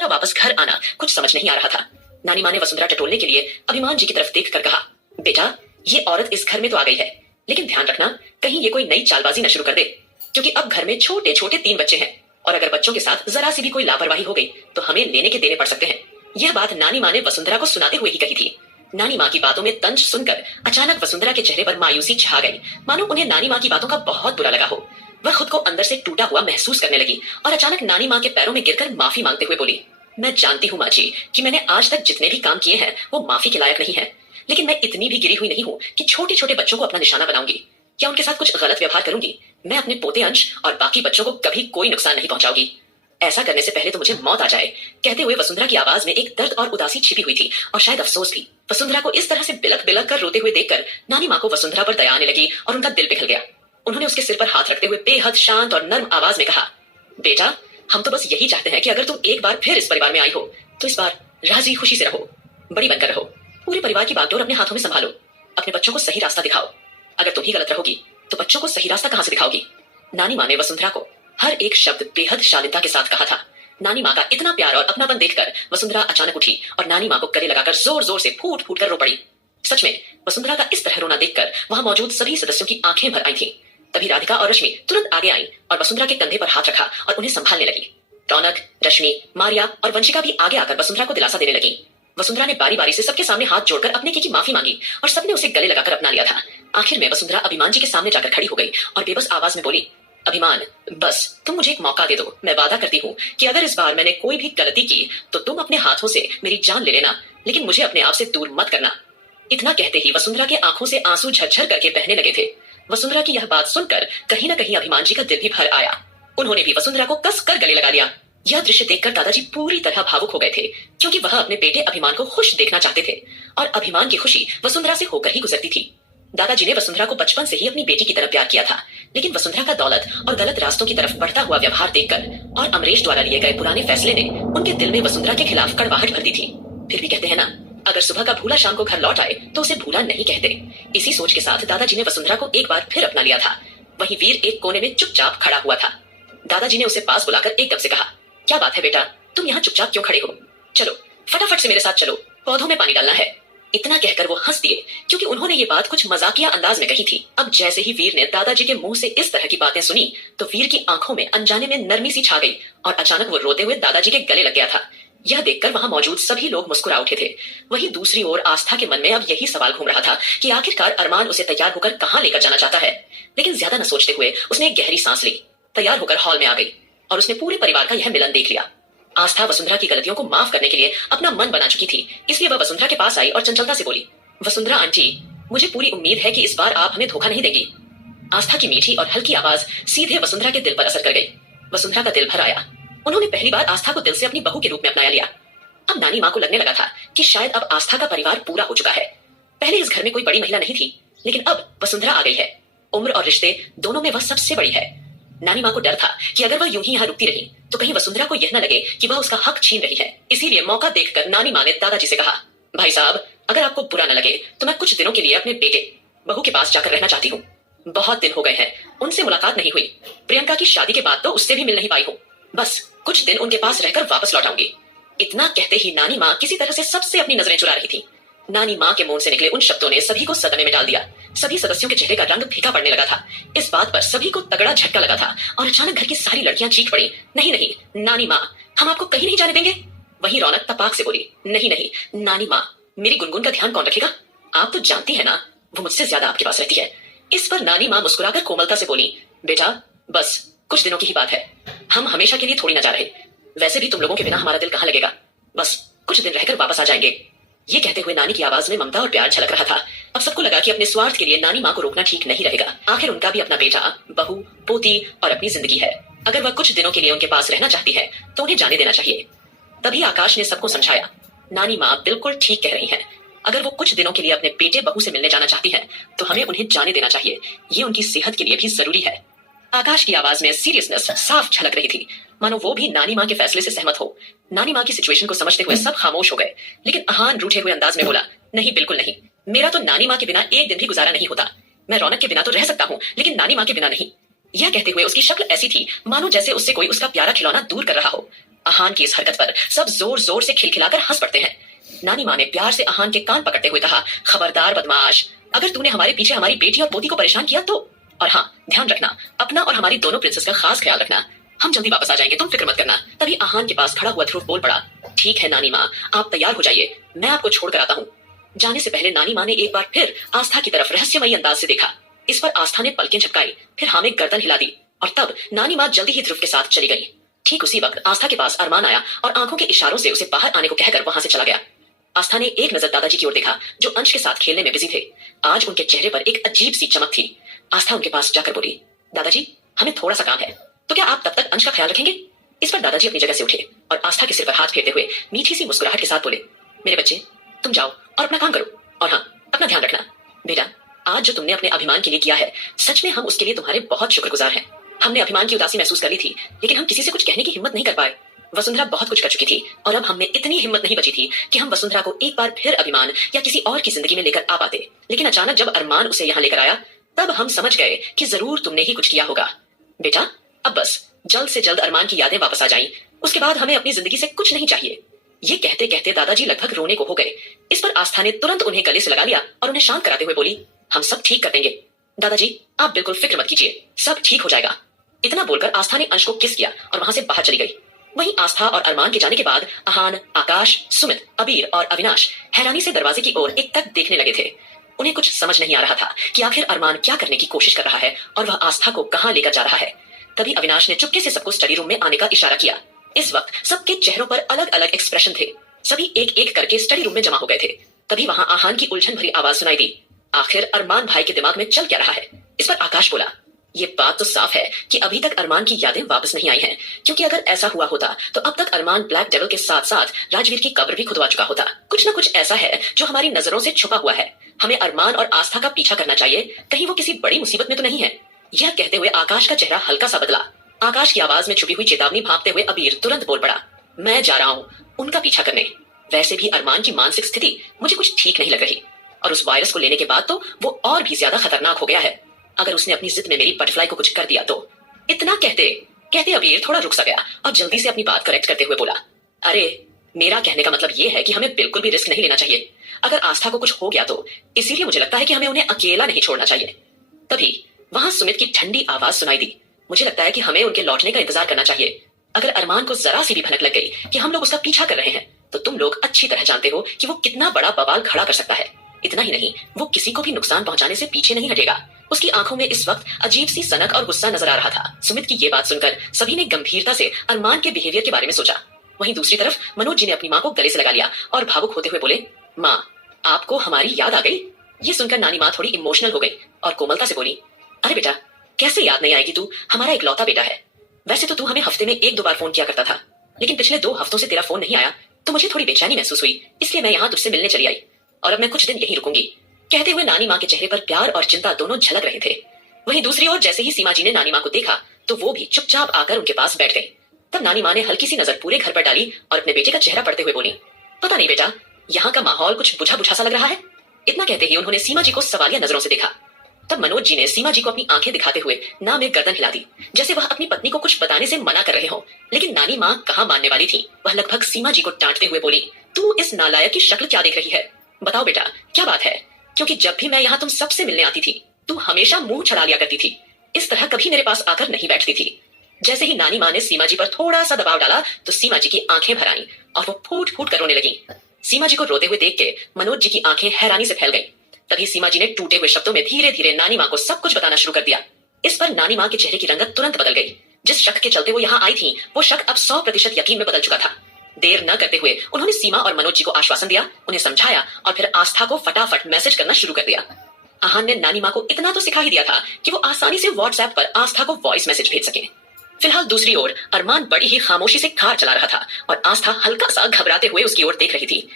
तरह वापस घर आना कुछ समझ नहीं आ रहा था। नानी माँ ने वसुंधरा टटोलने के लिए अभिमान जी की तरफ देखकर कहा, बेटा ये औरत इस घर में तो आ गई है, लेकिन ध्यान रखना कहीं ये कोई नई चालबाजी न शुरू कर दे, क्योंकि अब घर में छोटे छोटे 3 बच्चे हैं और अगर बच्चों के साथ जरा सी भी कोई लापरवाही हो गई तो हमें लेने के देने पड़ सकते हैं। यह बात नानी माँ ने वसुंधरा को सुनाते हुए ही कही थी। नानी माँ की बातों में तंज सुनकर अचानक वसुंधरा के चेहरे पर मायूसी छा गई, मानो उन्हें नानी माँ की बातों का बहुत बुरा लगा हो। वह खुद को अंदर से टूटा हुआ महसूस करने लगी और अचानक नानी माँ के पैरों में गिरकर माफी मांगते हुए बोली, मैं जानती हूँ माँ जी कि मैंने आज तक जितने भी काम किए हैं वो माफी के लायक नहीं है, लेकिन मैं इतनी भी गिरी हुई नहीं हूँ कि छोटे छोटे बच्चों को अपना निशाना बनाऊंगी या उनके साथ कुछ गलत व्यवहार करूंगी। मैं अपने पोते अंश और बाकी बच्चों को कभी कोई नुकसान नहीं पहुंचाऊंगी। ऐसा करने से पहले तो मुझे मौत आ जाए। कहते हुए वसुंधरा की आवाज में एक दर्द और उदासी छिपी हुई थी और शायद अफसोस भी। वसुंधरा को इस तरह से बिलक बिलक कर रोते हुए देखकर नानी माँ को वसुंधरा पर दया आने लगी और उनका दिल पिघल गया। उन्होंने उसके सिर पर हाथ रखते हुए बेहद शांत और नर्म आवाज में कहा, बेटा हम तो बस यही चाहते हैं कि अगर तुम एक बार फिर इस परिवार में आई हो तो इस बार राजी खुशी से रहो, बड़ी बनकर रहो, पूरे परिवार की बागडोर अपने हाथों में संभालो, अपने बच्चों को सही रास्ता दिखाओ। अगर तुम ही गलत रहोगी तो बच्चों को सही रास्ता कहां से दिखाओगी। नानी माँ ने वसुंधरा को हर एक शब्द बेहद शालीनता के साथ कहा था। नानी माँ का इतना प्यार और अपनापन देखकर वसुंधरा अचानक उठी और नानी माँ को गले लगाकर जोर जोर से फूट फूट कर रो पड़ी। सच में वसुंधरा का इस तरह रोना देखकर वहां मौजूद सभी सदस्यों की आंखें भर आई थीं। तभी राधिका और रश्मि तुरंत आगे आई और वसुंधरा के कंधे पर हाथ रखा और उन्हें संभालने लगी। रौनक, रश्मि, मारिया और वंशिका भी आगे आकर वसुंधरा को दिलासा देने लगी। वसुंधरा ने बारी बारी से सबके सामने हाथ जोड़कर अपने की माफी मांगी और सबने उसे गले लगाकर अपना लिया था। आखिर में वसुंधरा अभिमान जी के सामने जाकर खड़ी हो गई और बेबस आवाज में बोली, अभिमान बस तुम मुझे एक मौका दे दो। मैं वादा करती हूँ कि अगर इस बार मैंने कोई भी गलती की तो तुम अपने हाथों से मेरी जान ले लेना, लेकिन मुझे अपने आप से दूर मत करना। इतना कहते ही वसुंधरा के आंखों से आंसू झरझर करके बहने लगे थे। वसुंधरा की यह बात सुनकर कहीं ना कहीं अभिमान जी का दिल भी भर आया। उन्होंने भी वसुंधरा को कस कर गले लगा लिया। यह दृश्य देखकर दादाजी पूरी तरह भावुक हो गए थे, क्योंकि वह अपने बेटे अभिमान को खुश देखना चाहते थे और अभिमान की खुशी वसुंधरा से होकर ही गुजरती थी। दादाजी ने वसुंधरा को बचपन से ही अपनी बेटी की तरह प्यार किया था, लेकिन वसुंधरा का दौलत और गलत रास्तों की तरफ बढ़ता हुआ व्यवहार देखकर और अमरीश द्वारा लिए गए पुराने फैसले ने उनके दिल में वसुंधरा के खिलाफ कड़वाहट भर दी थी। फिर भी कहते हैं ना, अगर सुबह का भूला शाम को घर लौट आए तो उसे भूला नहीं कहते। इसी सोच के साथ दादाजी ने वसुंधरा को एक बार फिर अपना लिया था। वहीं वीर एक कोने में चुपचाप खड़ा हुआ था। दादाजी ने उसे पास बुलाकर एकदम से कहा, क्या बात है बेटा, तुम यहाँ चुपचाप क्यों खड़े हो? चलो फटाफट से मेरे साथ चलो, पौधों में पानी डालना है। इतना कहकर वो हंस दिए, क्योंकि उन्होंने ये बात कुछ मजाकिया अंदाज में कही थी। अब जैसे ही वीर ने दादाजी के मुंह से इस तरह की बातें सुनी तो वीर की आंखों में अनजाने में नरमी सी छा गई और अचानक वो रोते हुए दादाजी के गले लग गया था। यह देखकर वहां मौजूद सभी लोग मुस्कुरा उठे थे। वहीं दूसरी ओर आस्था के मन में अब यही सवाल घूम रहा था कि आखिरकार अरमान उसे तैयार होकर कहाँ लेकर जाना चाहता है। लेकिन ज्यादा न सोचते हुए उसने एक गहरी सांस ली, तैयार होकर हॉल में आ गई और उसने पूरे परिवार का यह मिलन देख लिया। आस्था वसुंधरा की गलतियों को माफ करने के लिए अपना मन बना चुकी थी, इसलिए वह वसुंधरा के पास आई और चंचलता से बोली, वसुंधरा आंटी, मुझे पूरी उम्मीद है कि इस बार आप हमें धोखा नहीं देंगी। आस्था की मीठी और हल्की आवाज सीधे वसुंधरा के दिल पर असर कर गई। वसुंधरा का दिल भर आया। उन्होंने पहली बार आस्था को दिल से अपनी बहू के रूप में अपनाया लिया। अब नानी माँ को लगने लगा था कि शायद अब आस्था का परिवार पूरा हो चुका है। पहले इस घर में कोई बड़ी महिला नहीं थी, लेकिन अब वसुंधरा आ गई है। उम्र और रिश्ते दोनों में वह सबसे बड़ी है। नानी माँ को डर था कि अगर वह यूं ही यहाँ रुकती रही तो कहीं वसुंधरा को यह न लगे कि वह उसका हक छीन रही है। इसीलिए मौका देखकर नानी माँ ने दादाजी से कहा, भाई साहब, अगर आपको बुरा न लगे तो मैं कुछ दिनों के लिए अपने बेटे बहू के पास जाकर रहना चाहती हूँ। बहुत दिन हो गए हैं, उनसे मुलाकात नहीं हुई। प्रियंका की शादी के बाद तो उससे भी मिल नहीं पाई हूँ। बस कुछ दिन उनके पास रहकर वापस लौट आऊंगी। इतना कहते ही नानी माँ किसी तरह से सबसे अपनी नजरें चुरा रही थी। नानी माँ के मुंह से निकले उन शब्दों ने सभी को सदमे में डाल दिया। सभी सदस्यों के चेहरे का रंग फीका पड़ने लगा था। इस बात पर सभी को तगड़ा झटका लगा था और अचानक घर की सारी लड़कियां चीख पड़ी, नहीं नहीं नानी माँ, हम आपको कहीं नहीं जाने देंगे। वहीं रौनक तपाक से बोली, नहीं नहीं नानी माँ, मेरी गुनगुन का ध्यान कौन रखेगा? आप तो जानती है ना, वो मुझसे ज्यादा आपके पास रहती है। इस पर नानी माँ मुस्कुराकर कोमलता से बोली, बेटा बस कुछ दिनों की ही बात है, हम हमेशा के लिए थोड़ी ना जा रहे। वैसे भी तुम लोगों के बिना हमारा दिल कहाँ लगेगा, बस कुछ दिन रहकर वापस आ जाएंगे। ये कहते हुए नानी की आवाज में ममता और प्यार झलक रहा था। अब सबको लगा कि अपने स्वार्थ के लिए नानी माँ को रोकना ठीक नहीं रहेगा। आखिर उनका भी अपना बेटा, बहू, पोती और अपनी जिंदगी है। अगर वह कुछ दिनों के लिए उनके पास रहना चाहती है तो उन्हें जाने देना चाहिए। तभी आकाश ने सबको समझाया, नानी माँ बिल्कुल ठीक कह रही है। अगर वो कुछ दिनों के लिए अपने बेटे बहू से मिलने जाना चाहती है तो हमें उन्हें जाने देना चाहिए। ये उनकी सेहत के लिए भी जरूरी है। आकाश की आवाज में सीरियसनेस साफ झलक रही थी, मानो वो भी नानी माँ के फैसले से सहमत हो। नानी माँ की सिचुएशन को समझते हुए सब खामोश हो गए, लेकिन अहान रूठे हुए अंदाज में बोला, नहीं बिल्कुल नहीं, मेरा तो नानी माँ के बिना एक दिन भी गुजारा नहीं होता। मैं रौनक के बिना तो रह सकता हूँ, लेकिन नानी माँ के बिना नहीं। यह कहते हुए उसकी शक्ल ऐसी थी मानो जैसे उससे कोई उसका प्यारा खिलौना दूर कर रहा हो। आहान की इस हरकत पर सब जोर जोर से खिलखिलाकर हंस पड़ते हैं। नानी माँ ने प्यार से आहान के कान पकड़ते हुए कहा, खबरदार बदमाश, अगर तूने हमारे पीछे हमारी बेटी और पोती को परेशान किया तो। और हाँ, ध्यान रखना, अपना और हमारी दोनों प्रिंसेस का खास ख्याल रखना। हम जल्दी वापस आ जाएंगे, तुम फिक्र मत करना। तभी आहान के पास खड़ा हुआ ध्रुव बोल पड़ा, ठीक है नानी माँ, आप तैयार हो जाइए, मैं आपको छोड़ कर आता हूँ। जाने से पहले नानी माँ ने एक बार फिर आस्था की तरफ रहस्यमयी अंदाज से देखा। इस पर आस्था ने पलकें झपकाई, फिर हाँ में गर्दन हिला दी और तब नानी माँ जल्दी ही ध्रुव के साथ चली गई। ठीक उसी वक्त आस्था के पास अरमान आया और आंखों के इशारों से उसे बाहर आने को कहकर वहां से चला गया। आस्था ने एक नजर दादाजी की ओर देखा जो अंश के साथ खेलने में बिजी थे। आज उनके चेहरे पर एक अजीब सी चमक थी। आस्था उनके पास जाकर बोली, दादाजी हमें थोड़ा सा काम है, तो क्या आप तब तक अंश का ख्याल रखेंगे? इस पर दादाजी अपनी जगह से उठे और आस्था के सिर पर हाथ फेरते हुए मीठी सी मुस्कुराहट के साथ बोले, मेरे बच्चे तुम जाओ और अपना काम करो, और हाँ अपना ध्यान रखना। बेटा, आज जो तुमने अपने अभिमान के लिए किया है, सच में हम उसके लिए तुम्हारे बहुत शुक्रगुजार हैं। हमने अभिमान की उदासी महसूस कर ली थी, लेकिन हम किसी से कुछ कहने की हिम्मत नहीं कर पाए। वसुंधरा बहुत कुछ कर चुकी थी और अब हमें इतनी हिम्मत नहीं बची थी कि हम वसुंधरा को एक बार फिर अभिमान या किसी और की जिंदगी में लेकर आ पाते। लेकिन अचानक जब अरमान उसे यहाँ लेकर आया, तब हम समझ गए कि जरूर तुमने ही कुछ किया होगा। बेटा, अब बस जल्द से जल्द अरमान की यादें वापस आ जाएं, उसके बाद हमें अपनी जिंदगी से कुछ नहीं चाहिए। ये कहते कहते दादाजी लगभग रोने को हो गए। इस पर आस्था ने तुरंत उन्हें गले से लगा लिया और उन्हें शांत कराते हुए बोली, हम सब ठीक कर देंगे दादाजी, आप बिल्कुल फिक्र मत कीजिए, सब ठीक हो जाएगा। इतना बोलकर आस्था ने अंश को किस किया और वहां से बाहर चली गई। वहीं आस्था और अरमान के जाने के बाद आहान, आकाश, सुमित, अबीर और अविनाश हैरानी से दरवाजे की ओर एक तक देखने लगे थे। उन्हें कुछ समझ नहीं आ रहा था कि आखिर अरमान क्या करने की कोशिश कर रहा है और वह आस्था को कहां लेकर जा रहा है। तभी अविनाश ने चुपके से सबको स्टडी रूम में आने का इशारा किया। इस वक्त सबके चेहरों पर अलग अलग एक्सप्रेशन थे। सभी एक एक करके स्टडी रूम में जमा हो गए थे। तभी वहां आहान की उलझन भरी आवाज सुनाई दी, आखिर अरमान भाई के दिमाग में चल क्या रहा है? इस पर आकाश बोला, ये बात तो साफ है कि अभी तक अरमान की यादें वापस नहीं आई हैं, क्योंकि अगर ऐसा हुआ होता तो अब तक अरमान ब्लैक डेविल के साथ साथ राजवीर की कब्र भी खुदवा चुका होता। कुछ ना कुछ ऐसा है जो हमारी नजरों से छुपा हुआ है। हमें अरमान और आस्था का पीछा करना चाहिए, कहीं वो किसी बड़ी मुसीबत में तो नहीं है। यह कहते हुए आकाश का चेहरा हल्का सा बदला। आकाश की आवाज में छुपी हुई चेतावनी भांपते हुए अबीर तुरंत बोल पड़ा, मैं जा रहा हूँ उनका पीछा करने। वैसे भी अरमान की मानसिक स्थिति मुझे कुछ ठीक नहीं लग रही, और उस वायरस को लेने के बाद तो वो और भी ज्यादा खतरनाक हो गया है। अगर उसने अपनी जिद में मेरी बटरफ्लाई को कुछ कर दिया तो। इतना कहते कहते अबीर थोड़ा रुक सा गया और जल्दी से अपनी बात करेक्ट करते हुए बोला, अरे मेरा कहने का मतलब ये है कि हमें बिल्कुल भी रिस्क नहीं लेना चाहिए। अगर आस्था को कुछ हो गया तो इसीलिए मुझे लगता है कि हमें उन्हें अकेला नहीं छोड़ना चाहिए। तभी वहां सुमित की ठंडी आवाज सुनाई दी, मुझे लगता है कि हमें उनके लौटने का इंतजार करना चाहिए। अगर अरमान को जरा सी भी भनक लग गई कि हम लोग उसका पीछा कर रहे हैं, तो तुम लोग अच्छी तरह जानते हो कि वो कितना बड़ा बवाल खड़ा कर सकता है। इतना ही नहीं, वो किसी को भी नुकसान पहुंचाने से पीछे नहीं हटेगा। उसकी आंखों में इस वक्त अजीब सी सनक और गुस्सा नजर आ रहा था। सुमित की ये बात सुनकर सभी ने गंभीरता से अरमान के बिहेवियर के बारे में सोचा। वहीं दूसरी तरफ मनोज जी ने अपनी माँ को गले से लगा लिया और भावुक होते हुए बोले, माँ आपको हमारी याद आ गई? ये सुनकर नानी माँ थोड़ी इमोशनल हो गई और कोमलता से बोली, अरे बेटा कैसे याद नहीं आएगी, तू हमारा इकलौता बेटा है। वैसे तो तू हमें हफ्ते में 1-2 बार फोन किया करता था, लेकिन पिछले 2 हफ्तों से तेरा फोन नहीं आया तो मुझे थोड़ी बेचैनी महसूस हुई, इसलिए मैं यहाँ तुझसे मिलने चली आई और अब मैं कुछ दिन यहीं रुकूंगी। कहते हुए नानी माँ के चेहरे पर प्यार और चिंता दोनों झलक रहे थे। वहीं दूसरी ओर जैसे ही सीमा जी ने नानी माँ को देखा तो वो भी चुपचाप आकर उनके पास बैठ गई। तब नानी माँ ने हल्की सी नजर पूरे घर पर डाली और अपने बेटे का चेहरा पढ़ते हुए बोली, पता नहीं बेटा, यहाँ का माहौल कुछ बुझा बुझा सा लग रहा है। इतना कहते ही उन्होंने सीमा जी को सवालिया नजरों से देखा। तब मनोज जी ने सीमा जी को अपनी आंखें दिखाते हुए ना में गर्दन हिला दी, जैसे वह अपनी पत्नी को कुछ बताने से मना कर रहे हो। लेकिन नानी माँ कहाँ मानने वाली थी। वह लगभग सीमा जी को डांटते हुए बोली, तू इस नालायक की शक्ल क्या देख रही है? बताओ बेटा क्या बात है? क्योंकि जब भी मैं यहाँ तुम सबसे मिलने आती थी, तू हमेशा मुंह छड़ा लिया करती थी, इस तरह कभी मेरे पास आकर नहीं बैठती थी। जैसे ही नानी माँ ने सीमा जी पर थोड़ा सा दबाव डाला तो सीमा जी की आंखें भर आई और वो फूट फूट कर रोने लगी। सीमा जी को रोते हुए देख के मनोज जी की आंखें हैरानी से फैल गई। तभी सीमा जी ने टूटे हुए शब्दों में धीरे धीरे नानी माँ को सब कुछ बताना शुरू कर दिया। इस पर नानी माँ के चेहरे की रंगत तुरंत बदल गई। जिस शक के चलते वो यहाँ आई थी, वो शक अब 100% यकीन में बदल चुका था। देर न करते हुए उन्होंने सीमा और मनोज जी को आश्वासन दिया, उन्हें समझाया और फिर आस्था को फटाफट मैसेज करना शुरू कर दिया। आहान ने नानी माँ को इतना तो सिखा ही दिया था कि वो आसानी से व्हाट्सएप पर आस्था को वॉइस मैसेज भेज सके। फिलहाल दूसरी ओर अरमान बड़ी ही खामोशी से कार चला रहा था और आस्था हल्का सा घबराते हुए उसकी ओर देख रही थी।